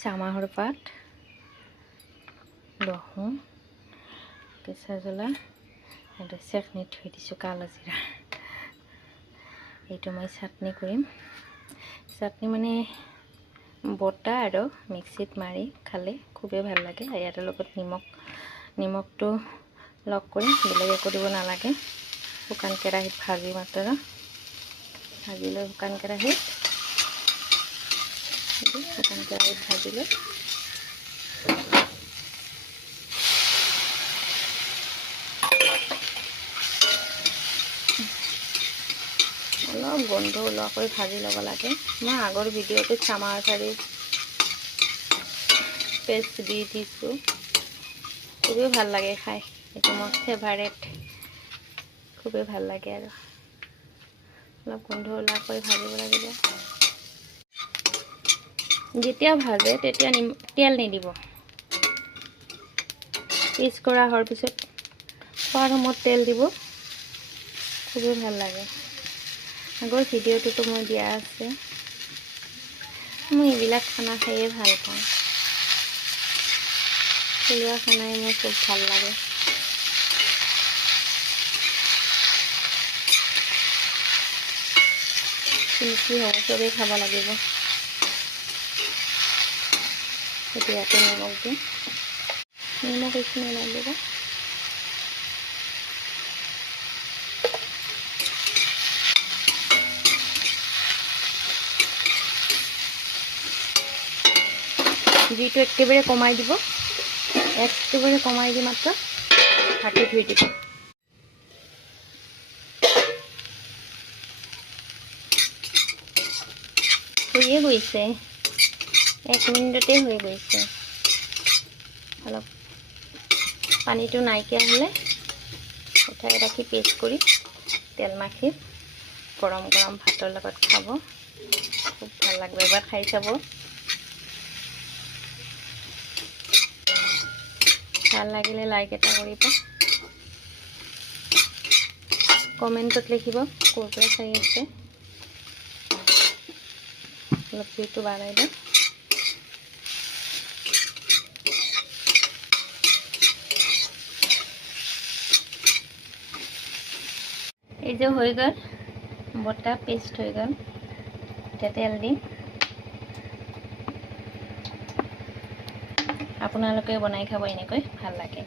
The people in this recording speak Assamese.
চামাহৰ পাত, লহুন, কেঁচা জ্বলা আৰু চেকনি থৈ দিছোঁ কালো জিৰা। এইটো মই চাটনি কৰিম। চাটনি মানে বটা আৰু মিক্সিত মাৰি খালে খুবেই ভাল লাগে। ইয়াৰ লগত নিমখটো লগ কৰি বেলেগ একো দিব নালাগে। শুকান কেৰাহীত ভাজি মাত্ৰ ভাজি লৈ শুকান কেৰাহীত ভাজি লৈ অলপ গোন্ধ ওলোৱাকৈ ভাজি ল'ব লাগে। মই আগৰ ভিডিঅ'টোত চামাৰ কাৰী পেষ্ট দি দিছোঁ, খুবেই ভাল লাগে খাই। এইটো মোৰ ফেভাৰেট, খুবেই ভাল লাগে। আৰু অলপ গোন্ধ ওলোৱাকৈ ভাজিব লাগিব। যেতিয়া ভাজে তেতিয়া তেল নিদিব। পিচ কৰা হোৱাৰ পিছত খোৱাৰ সময়ত তেল দিব, খুবেই ভাল লাগে। আগৰ ভিডিঅ'টোতো মই দিয়া আছে। মই এইবিলাক খানা খাইয়ে ভাল পাওঁ। থলুৱা খানাই মোৰ খুব ভাল লাগে। কি হ'ব, চবেই খাব লাগিব। এতিয়াতে নিমখ দিম, নিমখ এইখিনি লাগিব। জুইটো একেবাৰে কমাই দিব, একেবাৰে কমাই দি মাত্ৰ ঢাকি থৈ দিব। হৈয়ে গৈছে, 1 মিনিটতে হৈ গৈছে। অলপ পানীটো নাইকিয়া হ'লে উঠাই ৰাখি পেষ্ট কৰি তেল মাখি গৰম গৰম ভাতৰ লগত খাব, খুব ভাল লাগিব। এবাৰ খাই চাব, ভাল লাগিলে লাইক এটা কৰিব, কমেণ্টত লিখিব ক'ৰ পৰা চাই আছে। অলপ জুইটো বাঢ়াই দিওঁ। এই যে হৈ গ'ল, বটা পেষ্ট হৈ গ'ল। এতিয়া তেল দিম। আপোনালোকে বনাই খাব, এনেকৈ ভাল লাগে।